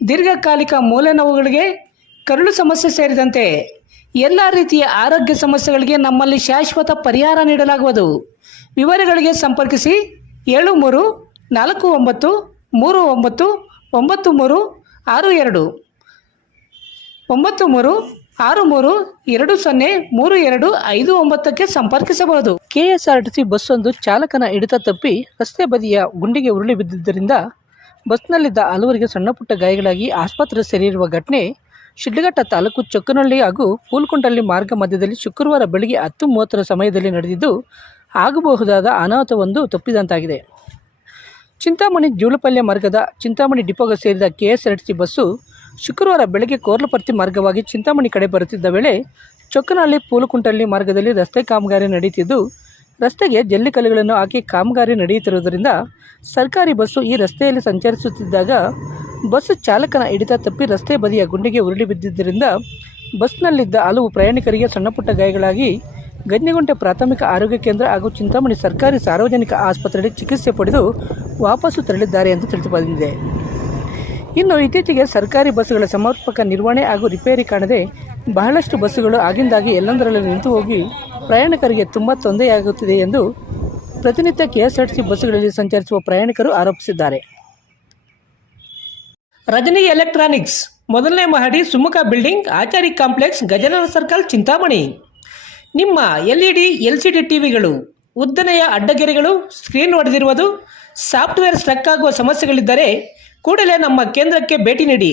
ದೀರ್ಘಕಾಲಿಕ ಮೂಲ ನೋವುಗಳಿಗೆ ಕರುಳು ಸಮಸ್ಯೆ ಸೇರಿದಂತೆ ಎಲ್ಲ ರೀತಿಯ ಆರೋಗ್ಯ ಸಮಸ್ಯೆಗಳಿಗೆ ನಮ್ಮಲ್ಲಿ ಶಾಶ್ವತ ಪರಿಹಾರ ನೀಡಲಾಗುವುದು. ವಿವರಗಳಿಗೆ ಸಂಪರ್ಕಿಸಿ ಏಳು ಮೂರು ನಾಲ್ಕು ಒಂಬತ್ತು ಮೂರು ಒಂಬತ್ತು ಒಂಬತ್ತು ಮೂರು ಆರು ಎರಡು. ಒಂಬತ್ತು ಮೂರು ಆರು ಮೂರು ಎರಡು ಸೊನ್ನೆ ಮೂರು ಎರಡು ಐದು ಒಂಬತ್ತಕ್ಕೆ ಸಂಪರ್ಕಿಸಬಹುದು. ಕೆಎಸ್ಆರ್ಟಿಸಿ ಬಸ್ ಒಂದು ಚಾಲಕನ ಹಿಡಿತ ತಪ್ಪಿ ರಸ್ತೆ ಬದಿಯ ಗುಂಡಿಗೆ ಉರುಳಿ ಬಿದ್ದಿದ್ದರಿಂದ ಬಸ್ನಲ್ಲಿದ್ದ ಹಲವರಿಗೆ ಸಣ್ಣಪುಟ್ಟ ಗಾಯಗಳಾಗಿ ಆಸ್ಪತ್ರೆ ಸೇರಿರುವ ಘಟನೆ ಶಿಡ್ಲಘಟ್ಟ ತಾಲೂಕು ಚೊಕ್ಕನಹಳ್ಳಿ ಹಾಗೂ ಪೂಲ್ಕೊಂಡಳ್ಳಿ ಮಾರ್ಗ ಮಧ್ಯದಲ್ಲಿ ಶುಕ್ರವಾರ ಬೆಳಗ್ಗೆ ಹತ್ತು ಮೂವತ್ತರ ಸಮಯದಲ್ಲಿ ನಡೆದಿದ್ದು, ಆಗಬಹುದಾದ ಅನಾಹುತವೊಂದು ತಪ್ಪಿದಂತಾಗಿದೆ. ಚಿಂತಾಮಣಿ ಜೂಲಪಲ್ಯ ಮಾರ್ಗದ ಚಿಂತಾಮಣಿ ಡಿಪೋಗೆ ಸೇರಿದ ಕೆಎಸ್ಆರ್ಟಿಸಿ ಬಸ್ಸು ಶುಕ್ರವಾರ ಬೆಳಗ್ಗೆ ಕೋರ್ಲಪರ್ತಿ ಮಾರ್ಗವಾಗಿ ಚಿಂತಾಮಣಿ ಕಡೆ ಬರುತ್ತಿದ್ದ ವೇಳೆ ಚೊಕ್ಕನಹಳ್ಳಿ ಪೂಲಕುಂಟಳ್ಳಿ ಮಾರ್ಗದಲ್ಲಿ ರಸ್ತೆ ಕಾಮಗಾರಿ ನಡೆಯುತ್ತಿದ್ದು ರಸ್ತೆಗೆ ಜಲ್ಲಿಕಲ್ಲುಗಳನ್ನು ಹಾಕಿ ಕಾಮಗಾರಿ ನಡೆಯುತ್ತಿರುವುದರಿಂದ ಸರ್ಕಾರಿ ಬಸ್ಸು ಈ ರಸ್ತೆಯಲ್ಲಿ ಸಂಚರಿಸುತ್ತಿದ್ದಾಗ ಬಸ್ ಚಾಲಕನ ಹಿಡಿತ ತಪ್ಪಿ ರಸ್ತೆ ಬದಿಯ ಗುಂಡಿಗೆ ಉರುಳಿ ಬಿದ್ದಿದ್ದರಿಂದ ಬಸ್ನಲ್ಲಿದ್ದ ಹಲವು ಪ್ರಯಾಣಿಕರಿಗೆ ಸಣ್ಣಪುಟ್ಟ ಗಾಯಗಳಾಗಿ ಗಂಜಗುಂಟೆ ಪ್ರಾಥಮಿಕ ಆರೋಗ್ಯ ಕೇಂದ್ರ ಹಾಗೂ ಚಿಂತಾಮಣಿ ಸರ್ಕಾರಿ ಸಾರ್ವಜನಿಕ ಆಸ್ಪತ್ರೆಯಲ್ಲಿ ಚಿಕಿತ್ಸೆ ಪಡೆದು ವಾಪಸ್ಸು ತೆರಳಿದ್ದಾರೆ ಎಂದು ತಿಳಿದು ಬಂದಿದೆ. ಇನ್ನು ಇತ್ತೀಚೆಗೆ ಸರ್ಕಾರಿ ಬಸ್ಸುಗಳ ಸಮರ್ಪಕ ನಿರ್ವಹಣೆ ಹಾಗೂ ರಿಪೇರಿ ಕಾಣದೆ ಬಹಳಷ್ಟು ಬಸ್ಸುಗಳು ಆಗಿಂದಾಗಿ ಎಲ್ಲಂದರಲ್ಲಿ ನಿಂತು ಹೋಗಿ ಪ್ರಯಾಣಿಕರಿಗೆ ತುಂಬ ತೊಂದರೆಯಾಗುತ್ತಿದೆ ಎಂದು ಪ್ರತಿನಿತ್ಯ ಕೆಎಸ್ಆರ್ಟಿಸಿ ಬಸ್ಸುಗಳಲ್ಲಿ ಸಂಚರಿಸುವ ಪ್ರಯಾಣಿಕರು ಆರೋಪಿಸಿದ್ದಾರೆ. ರಜನಿ ಎಲೆಕ್ಟ್ರಾನಿಕ್ಸ್ ಮೊದಲನೇ ಮಹಡಿ Sumukha building, Achari complex Gajanana circle, Chintamani. ನಿಮ್ಮ L E D L C D ಟಿವಿಗಳು, ಉದ್ದನೆಯ ಅಡ್ಡಗೆರೆಗಳು, ಸ್ಕ್ರೀನ್ ಹೊಡೆದಿರುವುದು ಸಾಫ್ಟ್ವೇರ್ ಸ್ಟ್ರಕ್ ಆಗುವ ಸಮಸ್ಯೆಗಳಿದ್ದರೆ ಕೂಡಲೇ ನಮ್ಮ ಕೇಂದ್ರಕ್ಕೆ ಭೇಟಿ ನೀಡಿ.